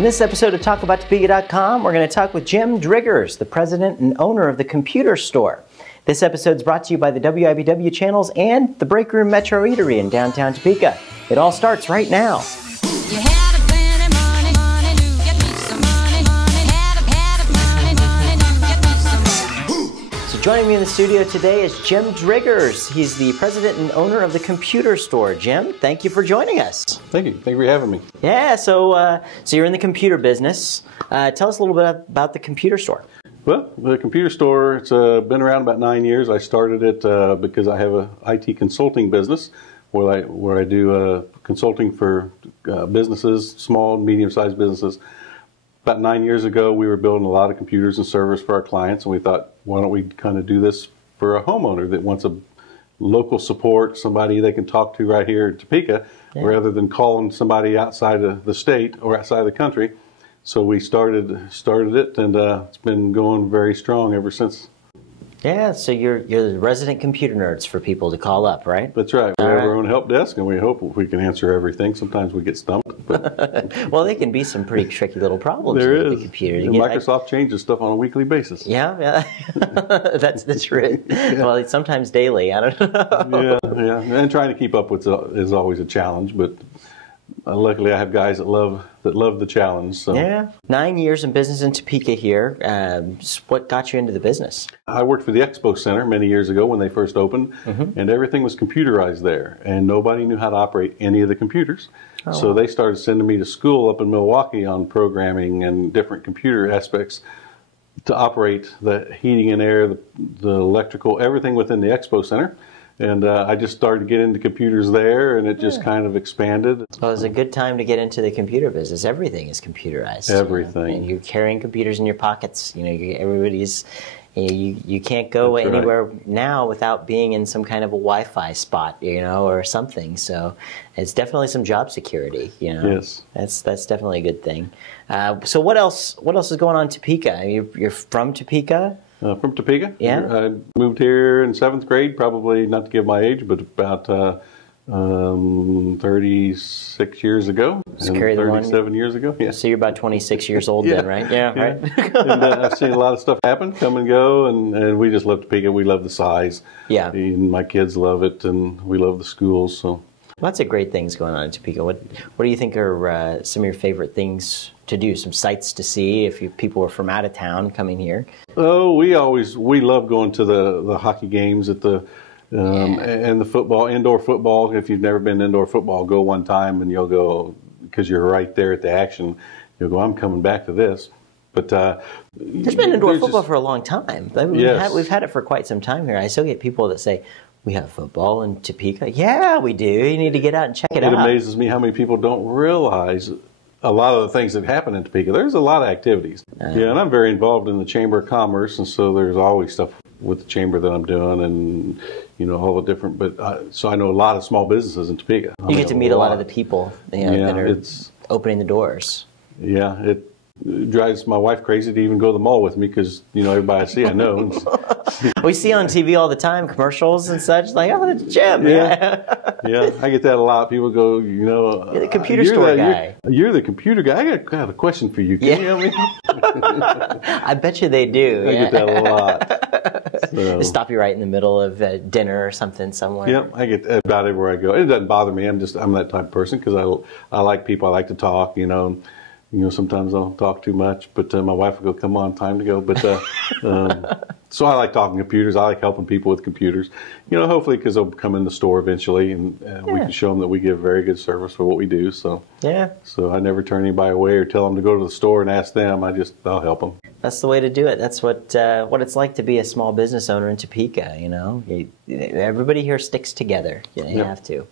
On this episode of TalkAboutTopeka.com, we're going to talk with Jim Driggers, the president and owner of the Computer Store. This episode is brought to you by the WIBW channels and the Break Room Metro Eatery in downtown Topeka. It all starts right now. Joining me in the studio today is Jim Driggers. He's the president and owner of the Computer Store. Jim, thank you for joining us. Thank you. Thank you for having me. Yeah, so you're in the computer business. Tell us a little bit about the Computer Store. Well, the Computer Store, it's been around about 9 years. I started it because I have a IT consulting business where I do consulting for businesses, small and medium-sized businesses. About 9 years ago, we were building a lot of computers and servers for our clients, and we thought, why don't we kind of do this for a homeowner that wants a local support, somebody they can talk to right here in Topeka, rather than calling somebody outside of the state or outside of the country. So we started it, and it's been going very strong ever since. Yeah, so you're the resident computer nerds for people to call up, right? That's right. We have our own help desk, and we hope we can answer everything. Sometimes we get stumped. But well, they can be some pretty tricky little problems there with is. the computer. And Microsoft changes stuff on a weekly basis. Yeah. That's right. Yeah. Well, it's sometimes daily. I don't know. Yeah. And trying to keep up with is always a challenge, but luckily I have guys that love the challenge. So. Yeah. 9 years in business in Topeka here. What got you into the business? I worked for the Expo Center many years ago when they first opened, and everything was computerized there, and nobody knew how to operate any of the computers. Oh. So they started sending me to school up in Milwaukee on programming and different computer aspects to operate the heating and air, the electrical, everything within the Expo Center. And I just started to get into computers there, and it just kind of expanded. Well, it's a good time to get into the computer business. Everything is computerized. Everything. You know? And you're carrying computers in your pockets. You know, everybody's. You can't go anywhere now without being in some kind of a Wi-Fi spot, you know, or something. So it's definitely some job security, you know. Yes. That's definitely a good thing. So what else is going on in Topeka? You're from Topeka? From Topeka. Yeah. I moved here in 7th grade, probably not to give my age, but about 36 years ago. So carry the 37 years ago. Yeah. So you're about 26 years old then, right? Yeah. Right. And I've seen a lot of stuff happen, come and go, and we just love Topeka. We love the size. Yeah. And my kids love it, and we love the schools. So. Lots of great things going on in Topeka. What do you think are some of your favorite things to do? Some sights to see if people are from out of town coming here? Oh, we love going to the hockey games at the and the football, indoor football. If you've never been to indoor football, go one time and you'll go, because you're right there at the action. You'll go, I'm coming back to this. But there's been indoor football for a long time. We've had it for quite some time here. I still get people that say, we have football in Topeka. Yeah, we do. You need to get out and check it out. It amazes me how many people don't realize a lot of the things that happen in Topeka. There's a lot of activities. And I'm very involved in the Chamber of Commerce, and so there's always stuff with the Chamber that I'm doing, and you know, all the different. But so I know a lot of small businesses in Topeka. You get to meet a lot of the people that are opening the doors. Yeah, it drives my wife crazy to even go to the mall with me, because you know, everybody I see I know. We see on TV all the time commercials and such, like, oh, that's Jim. Yeah, I get that a lot. People go, you know, you're the computer store guy. You're the computer guy. I got a question for you. Can you help me? I bet you they do. I get that a lot. So. They stop you right in the middle of dinner or something somewhere. Yep, I get that about everywhere I go. It doesn't bother me. I'm that type of person, because I like people. I like to talk. You know, sometimes I'll talk too much, but my wife will go, come on, time to go. But so I like talking computers. I like helping people with computers. You know, hopefully, because they'll come in the store eventually, and we can show them that we give very good service for what we do. So so I never turn anybody away or tell them to go to the store and ask them. I'll help them. That's the way to do it. That's what it's like to be a small business owner in Topeka. You know, everybody here sticks together. You have to.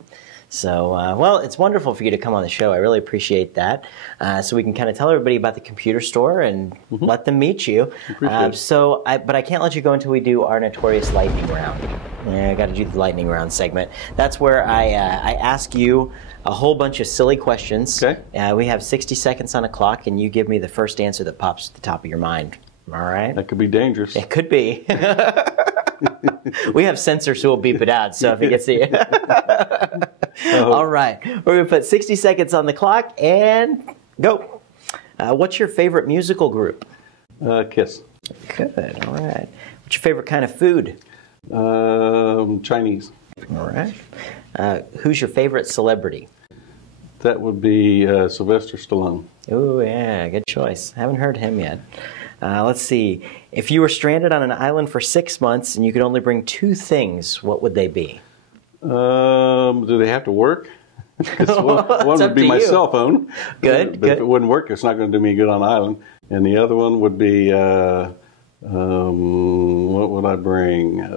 So, well, it's wonderful for you to come on the show. I really appreciate that. So we can kind of tell everybody about the Computer Store and let them meet you. But I can't let you go until we do our notorious lightning round. I got to do the lightning round segment. That's where I ask you a whole bunch of silly questions. Okay. We have 60 seconds on a clock, and you give me the first answer that pops to the top of your mind. All right? That could be dangerous. It could be. We have censors who will beep it out, so if it gets the... All right. We're going to put 60 seconds on the clock, and go. What's your favorite musical group? Kiss. Good, all right. What's your favorite kind of food? Chinese. All right. Who's your favorite celebrity? That would be Sylvester Stallone. Oh, yeah, good choice. Haven't heard him yet. Let's see. If you were stranded on an island for 6 months and you could only bring 2 things, what would they be? Do they have to work? one would be my cell phone. Good, but good. if it wouldn't work, it's not going to do me good on the island. And the other one would be, what would I bring? I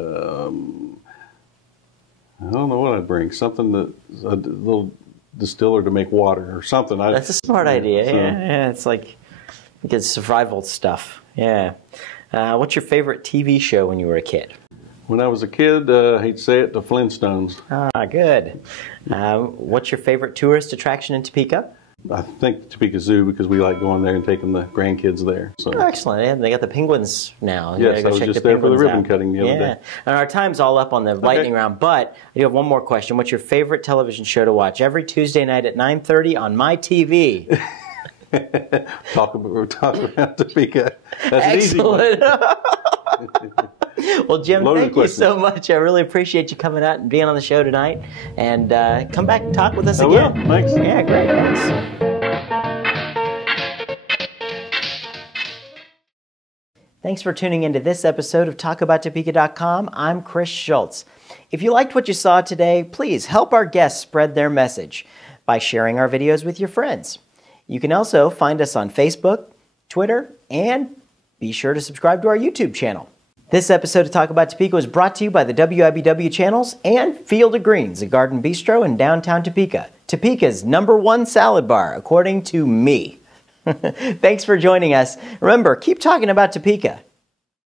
don't know what I'd bring. Something that a little distiller to make water or something. That's a smart idea. Yeah, it's like good survival stuff. Yeah. What's your favorite TV show when you were a kid? When I was a kid, I hate to say it, the Flintstones. Ah, good. What's your favorite tourist attraction in Topeka? I think Topeka Zoo, because we like going there and taking the grandkids there. So. Oh, excellent. Yeah, they got the penguins now. You Yes, gotta I was check just the there for the penguins ribbon out. cutting the other day. And our time's all up on the lightning round, but I do have one more question. What's your favorite television show to watch every Tuesday night at 9:30 on my TV? Talk about Topeka. That's Excellent. an easy one. Well, Jim, Loaded thank questions. you so much. I really appreciate you coming out and being on the show tonight. And come back and talk with us I again. will. Thanks. Yeah, great. Thanks. Thanks for tuning into this episode of TalkAboutTopeka.com. I'm Chris Schultz. If you liked what you saw today, please help our guests spread their message by sharing our videos with your friends. You can also find us on Facebook, Twitter, and be sure to subscribe to our YouTube channel. This episode of Talk About Topeka was brought to you by the WIBW channels and Field of Greens, a garden bistro in downtown Topeka. Topeka's #1 salad bar, according to me. Thanks for joining us. Remember, keep talking about Topeka.